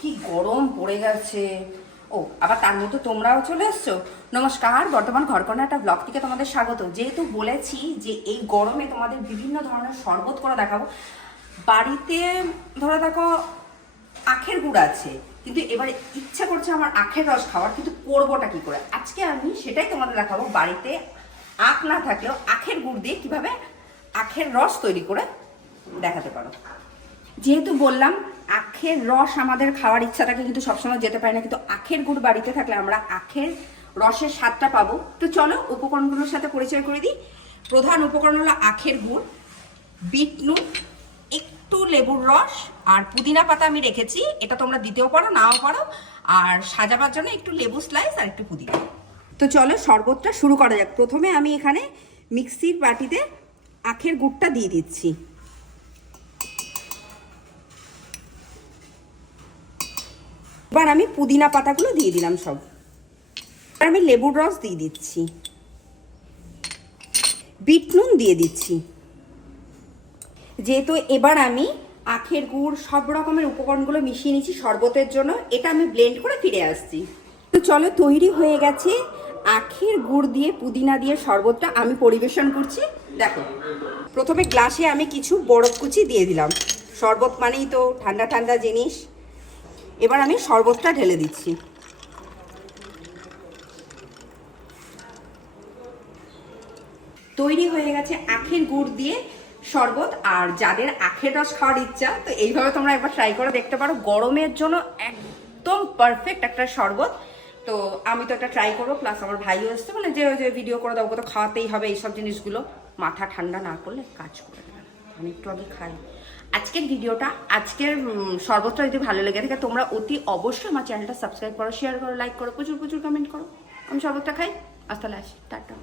কি গরম পড়ে গেছে। ও, আবার তার মধ্যে তোমরাও চলে এসছো? নমস্কার, বর্তমান ঘরকোনা একটা ব্লগ থেকে তোমাদের স্বাগত। যেহেতু বলেছি যে এই গরমে তোমাদের বিভিন্ন ধরনের শরবত করে দেখাবো, বাড়িতে ধরো দেখো আখের গুড় আছে, কিন্তু এবারে ইচ্ছা করছে আমার আখের রস খাওয়ার, কিন্তু করবোটা কি করে? আজকে আমি সেটাই তোমাদের দেখাবো, বাড়িতে আখ না থাকলেও আখের গুড় দিয়ে কীভাবে আখের রস তৈরি করে দেখাতে পারো। যেহেতু বললাম, আখের রস আমাদের খাওয়ার ইচ্ছাটাকে কিন্তু সবসময় যেতে পারে না, কিন্তু আখের গুড় বাড়িতে থাকলে আমরা আখের রসের স্বাদটা পাবো। তো চলো উপকরণগুলোর সাথে পরিচয় করে দিই। প্রধান উপকরণ হলো আখের গুড়। বিট নুন একটু লেবুর রস আর পুদিনা পাতা আমি রেখেছি। এটা তোমরা দিতেও পারো, নাও পারো। আর সাজাবার জন্য একটু লেবু স্লাইস আর একটু পুদিনা। তো চলো শরবতটা শুরু করা যাক। প্রথমে আমি এখানে মিক্সির বাটিতে আখের গুড়টা দিয়ে দিচ্ছি। এবার আমি পুদিনা পাতাগুলো দিয়ে দিলাম সব। এবার আমি লেবুর রস দিয়ে দিচ্ছি। বিট নুন দিয়ে দিচ্ছি। যেহেতু এবার আমি আখের গুড় সব রকমের উপকরণগুলো মিশিয়ে নিচ্ছি শরবতের জন্য, এটা আমি ব্লেন্ড করে ফিরে আসছি। তো চলো, তৈরি হয়ে গেছে আখের গুড় দিয়ে, পুদিনা দিয়ে শরবতটা আমি পরিবেশন করছি। দেখো, প্রথমে গ্লাসে আমি কিছু বরফ কুচি দিয়ে দিলাম। শরবত মানেই তো ঠান্ডা ঠান্ডা জিনিস। এবার আমি শরবতটা ঢেলে দিচ্ছি। তৈরি হয়ে গেছে আখের গুড় দিয়ে শরবত, আর যাদের আখের রস খাওয়ার ইচ্ছা, তো এইভাবে তোমরা একবার ট্রাই করে দেখতে পারো। গরমের জন্য একদম পারফেক্ট একটা শরবত। তো আমি তো একটা ট্রাই করব প্লাস আমার ভাইও এসছে মানে যে ভিডিও করে দেবো তো খাওয়াতেই হবে এইসব জিনিসগুলো। মাথা ঠান্ডা না করলে কাজ করে। আমি একটু আগে খাই। আজকের ভিডিওটা, আজকের সর্বত্র যদি ভালো লেগে থাকে, তোমরা অতি অবশ্যই আমার চ্যানেলটা সাবস্ক্রাইব করো শেয়ার করো লাইক করো, প্রচুর প্রচুর কমেন্ট করো। আমি সর্বত্র খাই। আজ তাহলে আসি। টাটা।